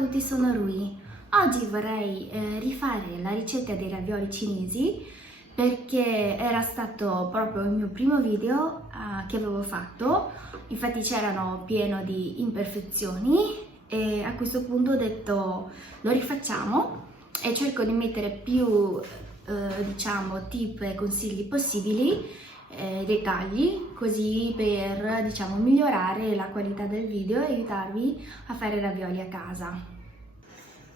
tutti, sono Rui. Oggi vorrei rifare la ricetta dei ravioli cinesi perché era stato proprio il mio primo video che avevo fatto, infatti c'erano pieno di imperfezioni e a questo punto ho detto lo rifacciamo e cerco di mettere più diciamo tip e consigli possibili, dettagli, così per diciamo migliorare la qualità del video e aiutarvi a fare i ravioli a casa.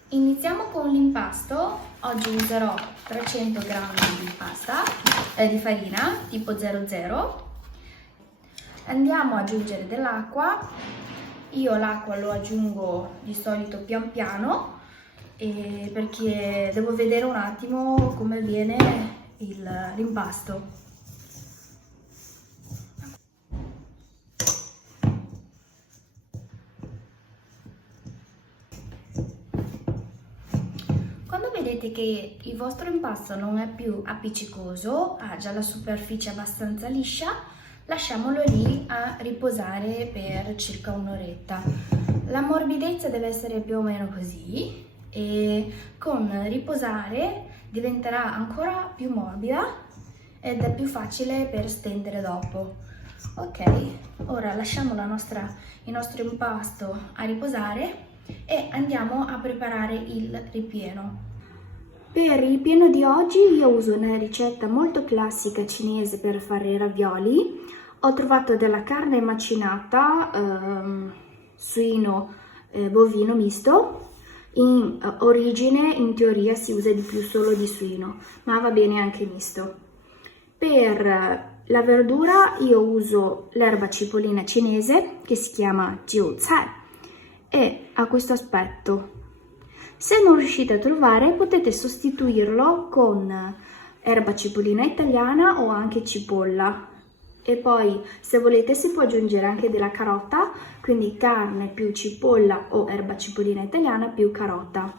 Iniziamo con l'impasto. Oggi userò 300 g di pasta, di farina tipo 00. Andiamo ad aggiungere dell'acqua. Io l'acqua lo aggiungo di solito pian piano perché devo vedere un attimo come viene l'impasto. Quando vedete che il vostro impasto non è più appiccicoso, ha già la superficie abbastanza liscia, lasciamolo lì a riposare per circa un'oretta. La morbidezza deve essere più o meno così e con riposare diventerà ancora più morbida ed è più facile per stendere dopo. Ok, ora lasciamo il nostro impasto a riposare e andiamo a preparare il ripieno. Per il ripieno di oggi io uso una ricetta molto classica cinese per fare i ravioli. Ho trovato della carne macinata, suino, bovino misto. In origine, in teoria, si usa di più solo di suino, ma va bene anche misto. Per la verdura io uso l'erba cipollina cinese che si chiama jiu cai e ha questo aspetto. Se non riuscite a trovare potete sostituirlo con erba cipollina italiana o anche cipolla. E poi se volete si può aggiungere anche della carota, quindi carne più cipolla o erba cipollina italiana più carota.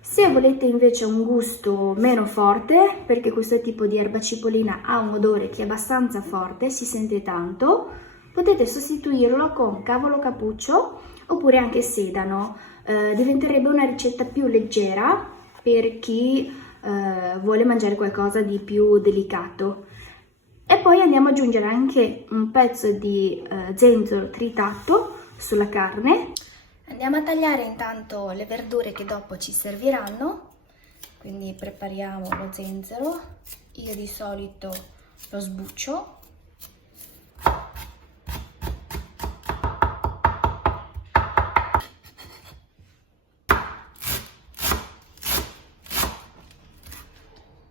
Se volete invece un gusto meno forte, perché questo tipo di erba cipollina ha un odore che è abbastanza forte, si sente tanto, potete sostituirlo con cavolo cappuccio oppure anche sedano. Diventerebbe una ricetta più leggera per chi vuole mangiare qualcosa di più delicato. E poi andiamo ad aggiungere anche un pezzo di zenzero tritato sulla carne. Andiamo a tagliare intanto le verdure che dopo ci serviranno, quindi prepariamo lo zenzero. Io di solito lo sbuccio.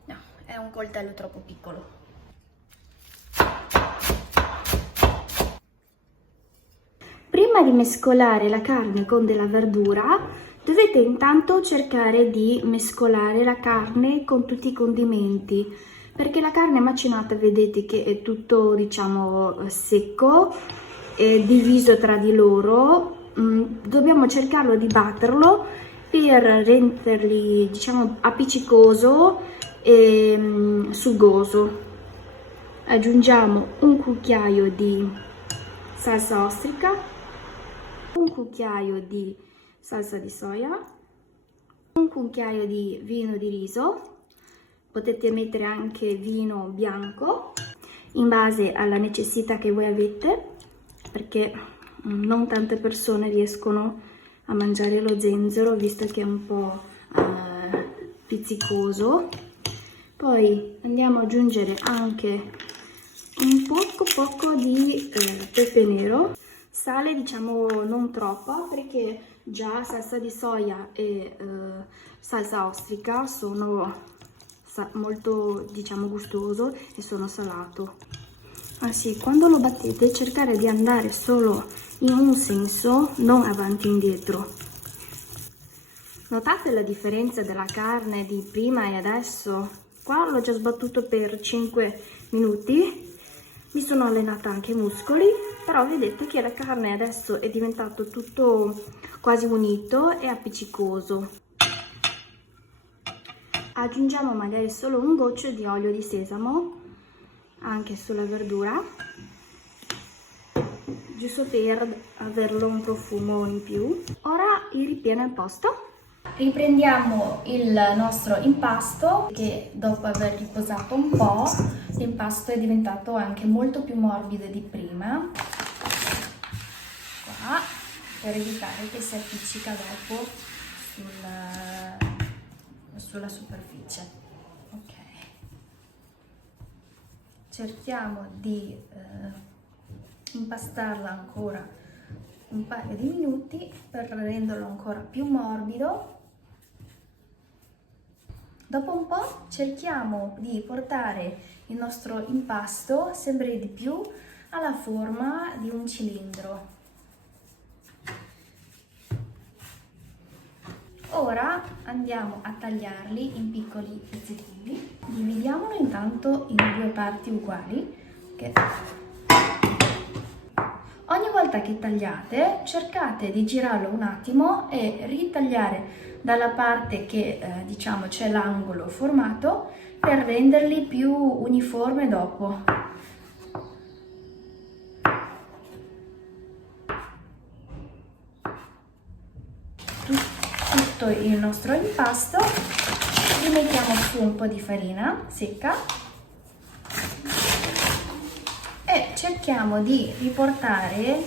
No, è un coltello troppo piccolo. Prima di mescolare la carne con della verdura, dovete intanto cercare di mescolare la carne con tutti i condimenti, perché la carne macinata vedete che è tutto, diciamo, secco, è diviso tra di loro. Dobbiamo cercarlo di batterlo per renderli, diciamo, appiccicoso e sugoso. Aggiungiamo un cucchiaio di salsa ostrica, un cucchiaio di salsa di soia, un cucchiaio di vino di riso, potete mettere anche vino bianco in base alla necessità che voi avete, perché non tante persone riescono a mangiare lo zenzero visto che è un po' pizzicoso. Poi andiamo ad aggiungere anche un poco di pepe nero, sale diciamo non troppo perché già salsa di soia e salsa ostrica sono molto diciamo gustoso e sono salato. Ah sì, quando lo battete cercare di andare solo in un senso, non avanti e indietro. Notate la differenza della carne di prima e adesso? Qua l'ho già sbattuto per 5 minuti. Mi sono allenata anche i muscoli, però vedete che la carne adesso è diventato tutto quasi unito e appiccicoso. Aggiungiamo magari solo un goccio di olio di sesamo anche sulla verdura, giusto per averlo un profumo in più. Ora il ripieno in posto. Riprendiamo il nostro impasto che dopo aver riposato un po' l'impasto è diventato anche molto più morbido di prima, qua, per evitare che si appiccica dopo sulla superficie. Ok, cerchiamo di impastarla ancora un paio di minuti per renderlo ancora più morbido. Dopo un po' cerchiamo di portare il nostro impasto sempre di più alla forma di un cilindro. Ora andiamo a tagliarli in piccoli pezzettini. Dividiamolo intanto in due parti uguali. Ogni volta che tagliate, cercate di girarlo un attimo e ritagliare dalla parte che diciamo c'è l'angolo formato per renderli più uniformi dopo. Tutto il nostro impasto, rimettiamo su un po' di farina secca e cerchiamo di riportare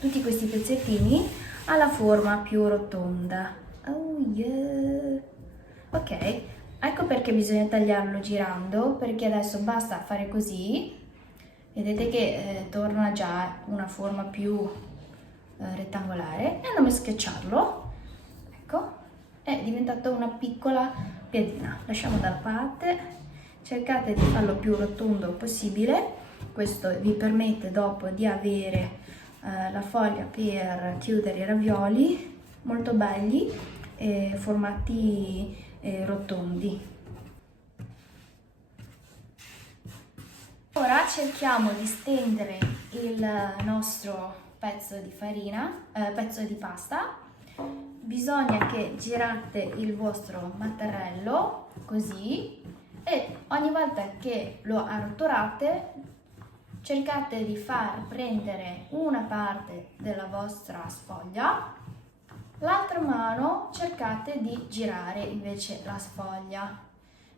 tutti questi pezzettini alla forma più rotonda. Oh yeah! Ok, ecco perché bisogna tagliarlo girando, perché adesso basta fare così, vedete che torna già una forma più rettangolare, e andiamo a schiacciarlo, ecco, è diventata una piccola piadina. Lasciamo da parte. Cercate di farlo più rotondo possibile, questo vi permette dopo di avere la foglia per chiudere i ravioli molto belli e formati rotondi. Ora cerchiamo di stendere il nostro pezzo di farina, pezzo di pasta. Bisogna che girate il vostro mattarello così e ogni volta che lo arrotolate cercate di far prendere una parte della vostra sfoglia, l'altra mano cercate di girare invece la sfoglia.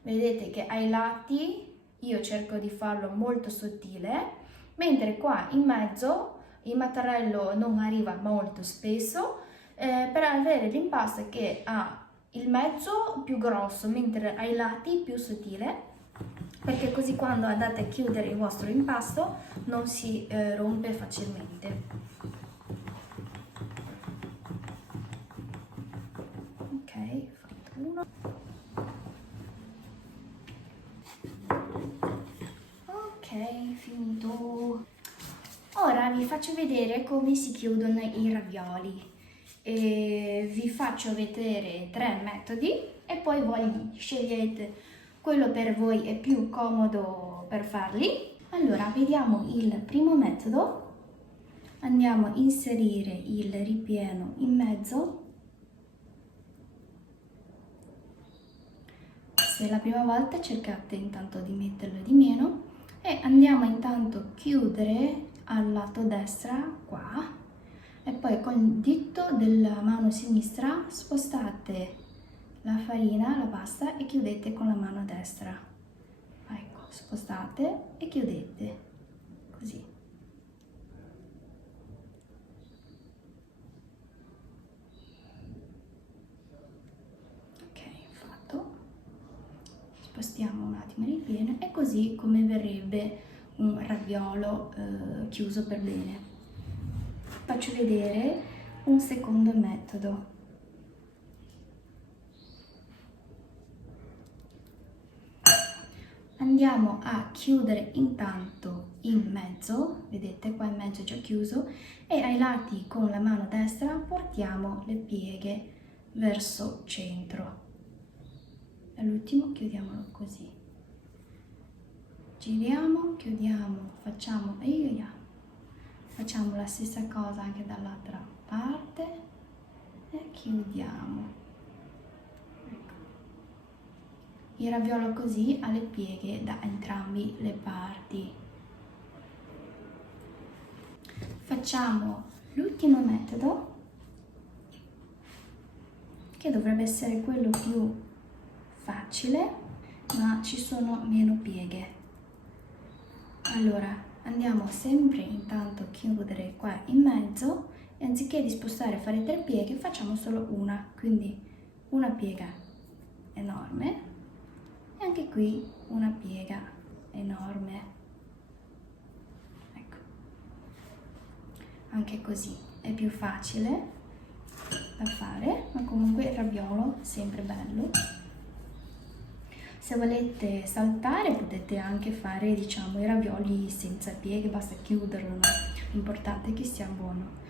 Vedete che ai lati io cerco di farlo molto sottile, mentre qua in mezzo il mattarello non arriva molto spesso, per avere l'impasto che ha il mezzo più grosso, mentre ai lati più sottile, perché così quando andate a chiudere il vostro impasto non si rompe facilmente. Ok, fatto uno. Ok, finito. Ora vi faccio vedere come si chiudono i ravioli. Vi faccio vedere 3 metodi e poi voi scegliete quello per voi è più comodo per farli. Allora, vediamo il primo metodo. Andiamo a inserire il ripieno in mezzo. Se è la prima volta cercate intanto di metterlo di meno e andiamo intanto a chiudere al lato destra qua. E poi con il dito della mano sinistra spostate la farina, la pasta e chiudete con la mano destra. Ecco, spostate e chiudete, così. Ok, fatto. Spostiamo un attimo il ripieno e così come verrebbe un raviolo chiuso per bene. Faccio vedere un secondo metodo. Andiamo a chiudere intanto in mezzo, vedete qua in mezzo è già chiuso, e ai lati con la mano destra portiamo le pieghe verso centro. E l'ultimo chiudiamolo così. Giriamo, chiudiamo, facciamo la stessa cosa anche dall'altra parte e chiudiamo. Ecco. Il raviolo così ha le pieghe da entrambi le parti. Facciamo l'ultimo metodo. che dovrebbe essere quello più facile, ma ci sono meno pieghe. Allora, andiamo sempre intanto a chiudere qua in mezzo e anziché di spostare e fare 3 pieghe facciamo solo una, quindi una piega enorme e anche qui una piega enorme. Ecco, anche così è più facile da fare, ma comunque il raviolo è sempre bello. Se volete saltare potete anche fare, diciamo, i ravioli senza pieghe, basta chiuderlo, no? L'importante è che sia buono.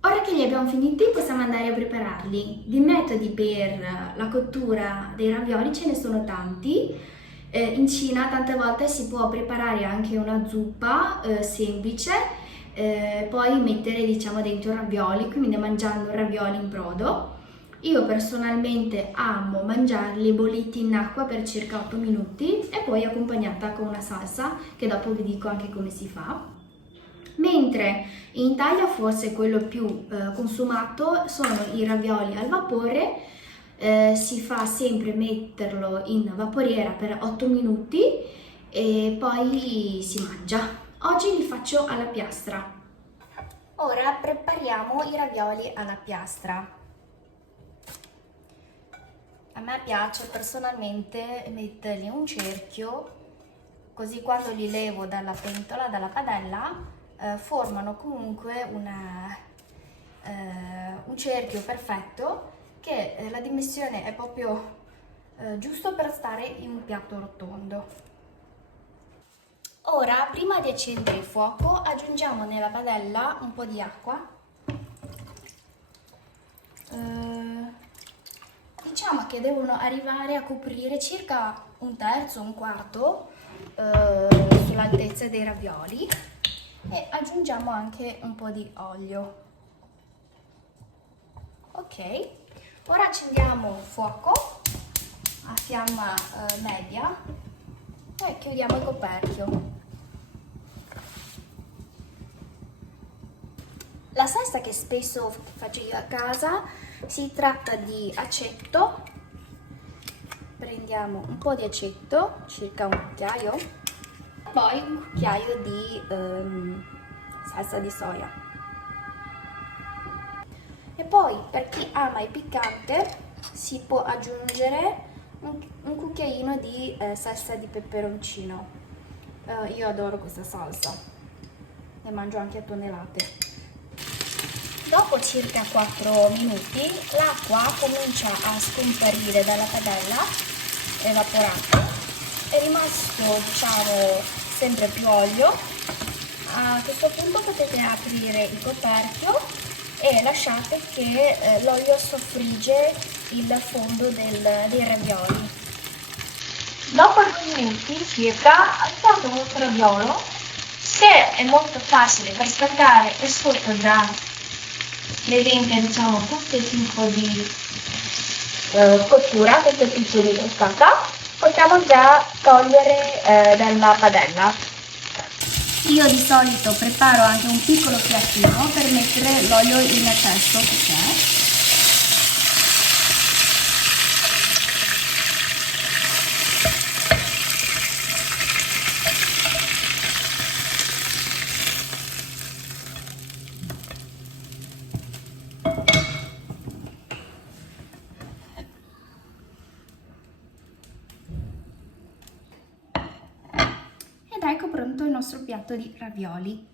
Ora che li abbiamo finiti possiamo andare a prepararli. Di metodi per la cottura dei ravioli ce ne sono tanti. In Cina tante volte si può preparare anche una zuppa semplice, poi mettere, diciamo, dentro i ravioli, quindi mangiando ravioli in brodo. Io personalmente amo mangiarli bolliti in acqua per circa 8 minuti e poi accompagnata con una salsa che dopo vi dico anche come si fa. Mentre in Italia forse quello più consumato sono i ravioli al vapore, si fa sempre metterlo in vaporiera per 8 minuti e poi si mangia. Oggi li faccio alla piastra. Ora prepariamo i ravioli alla piastra. A me piace personalmente metterli in un cerchio, così quando li levo dalla pentola, dalla padella, formano comunque un cerchio perfetto, che la dimensione è proprio giusto per stare in un piatto rotondo. Ora, prima di accendere il fuoco, aggiungiamo nella padella un po' di acqua. Diciamo che devono arrivare a coprire circa un terzo, un quarto sull'altezza dei ravioli e aggiungiamo anche un po' di olio. Ok, ora accendiamo il fuoco a fiamma media e chiudiamo il coperchio. La salsa che spesso faccio io a casa si tratta di aceto. Prendiamo un po' di aceto, circa un cucchiaio, e poi un cucchiaio di salsa di soia. E poi per chi ama il piccante si può aggiungere un cucchiaino di salsa di peperoncino. Io adoro questa salsa, ne mangio anche a tonnellate. Dopo circa 4 minuti l'acqua comincia a scomparire dalla padella evaporata, è rimasto, diciamo, sempre più olio. A questo punto potete aprire il coperchio e lasciate che l'olio soffrigge il fondo dei ravioli. Dopo 2 minuti circa alzate il vostro raviolo. Se è molto facile per staccare e sotto già le denti, diciamo, tutto il tipo di cottura, questo tipo di tostata, possiamo già togliere dalla padella. Io di solito preparo anche un piccolo piattino per mettere l'olio in eccesso che c'è. Ed ecco pronto il nostro piatto di ravioli.